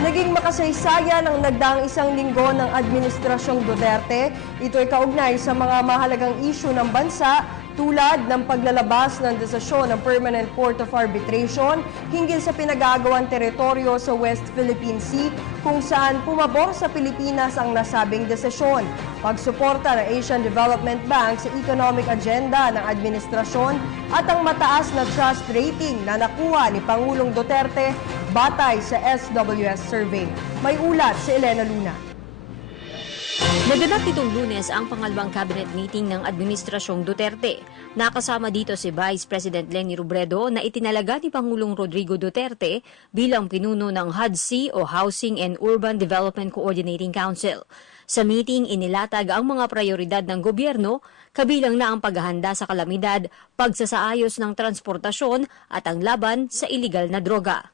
Naging makasaysayan ang nagdaang isang linggo ng Administrasyong Duterte. Ito ay kaugnay sa mga mahalagang isyu ng bansa tulad ng paglalabas ng desisyon ng Permanent Court of Arbitration hinggil sa pinag-aagawang teritoryo sa West Philippine Sea kung saan pumabor sa Pilipinas ang nasabing desisyon. Pagsuporta ng Asian Development Bank sa economic agenda ng administrasyon at ang mataas na trust rating na nakuha ni Pangulong Duterte batay sa SWS survey. May ulat si Elena Luna. Naganap nitong Lunes ang pangalawang cabinet meeting ng Administrasyong Duterte. Nakasama dito si Vice President Leni Robredo na itinalaga ni Pangulong Rodrigo Duterte bilang pinuno ng HUD-C o Housing and Urban Development Coordinating Council. Sa meeting, inilatag ang mga prioridad ng gobyerno, kabilang na ang paghahanda sa kalamidad, pagsasaayos ng transportasyon at ang laban sa iligal na droga.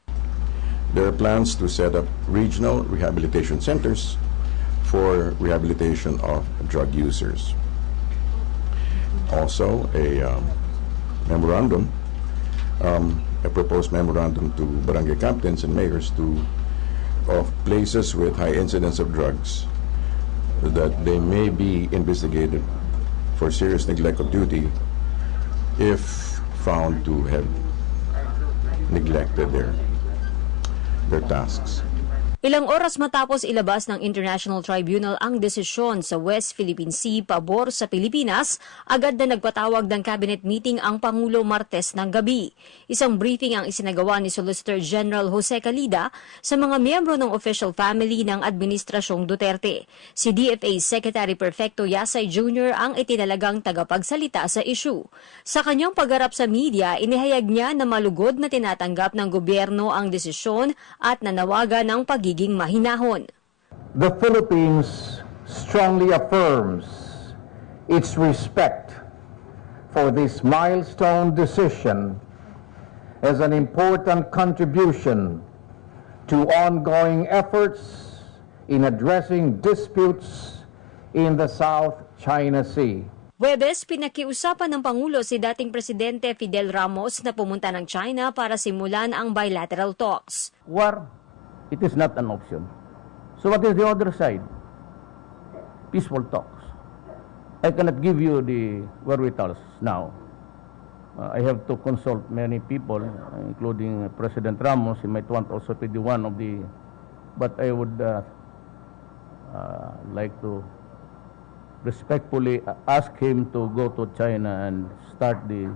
There are plans to set up regional rehabilitation centers for rehabilitation of drug users. Also, a memorandum, a proposed memorandum to barangay captains and mayors of places with high incidence of drugs that they may be investigated for serious neglect of duty if found to have neglected their tasks. Ilang oras matapos ilabas ng International Tribunal ang desisyon sa West Philippine Sea pabor sa Pilipinas, agad na nagpatawag ng cabinet meeting ang Pangulo Martes ng gabi. Isang briefing ang isinagawa ni Solicitor General Jose Calida sa mga miyembro ng official family ng Administrasyong Duterte. Si DFA Secretary Perfecto Yasay Jr. ang itinalagang tagapagsalita sa issue. Sa kanyang pagharap sa media, inihayag niya na malugod na tinatanggap ng gobyerno ang desisyon at nanawagan ng pagiging mahinahon. The Philippines strongly affirms its respect for this milestone decision as an important contribution to ongoing efforts in addressing disputes in the South China Sea. Huwebes, pinakiusapan ng Pangulo si dating Presidente Fidel Ramos na pumunta ng China para simulan ang bilateral talks. War, it is not an option. So what is the other side? Peaceful talks. I cannot give you the wherewithals now. I have to consult many people, including President Ramos. He might want also to be one of the... But I would like to respectfully ask him to go to China and start the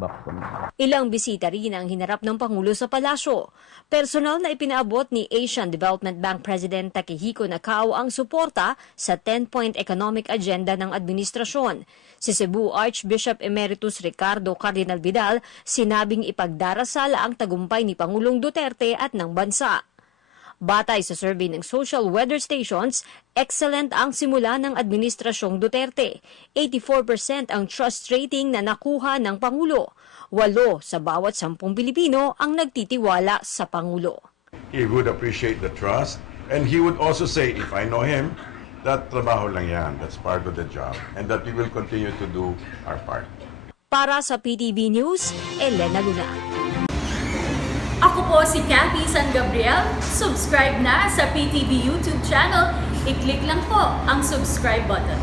backbone. Ilang bisita rin ang hinarap ng Pangulo sa palasyo. Personal na ipinaabot ni Asian Development Bank President Takehiko Nakao ang suporta sa 10-point economic agenda ng administrasyon. Si Cebu Archbishop Emeritus Ricardo Cardinal Vidal sinabing ipagdarasal ang tagumpay ni Pangulong Duterte at ng bansa. Batay sa survey ng social weather stations, excellent ang simula ng Administrasyong Duterte. 84% ang trust rating na nakuha ng Pangulo. 8 sa bawat 10 Pilipino ang nagtitiwala sa Pangulo. He would appreciate the trust, and he would also say, if I know him, that trabaho lang yan, that's part of the job, and that we will continue to do our part. Para sa PTV News, Elena Luna. Ako po si Cathy San Gabriel. Subscribe na sa PTV YouTube channel. I-click lang po ang subscribe button.